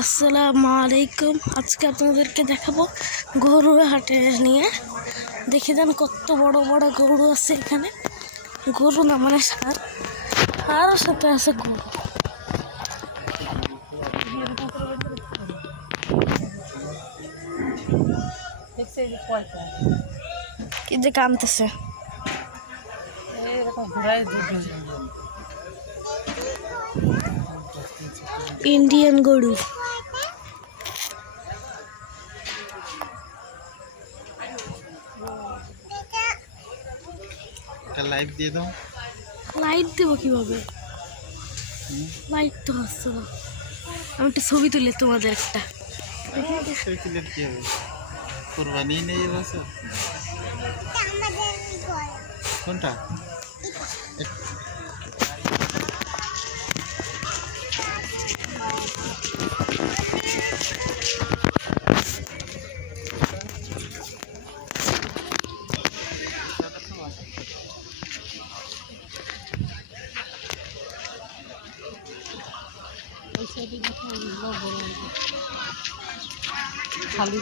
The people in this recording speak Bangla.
আসসালামু আলাইকুম। আজকে আপনাদেরকে দেখাবো গরু হাটে নিয়ে। দেখে যান কত বড় বড় গরু আছে এখানে। গরু না মানে ষাঁড়, আর সাথে আছে গরু। কি যে কানতেছে, ইন্ডিয়ান গরু। লাইভ দিয়ে দাও। লাইট দেবো কিভাবে? লাইট তো হচ্ছে না। আমি একটা ছবি তুলি তোমাদের একটা। কি হবে? কোরবানি নেই এবছর। কোনটা? খালি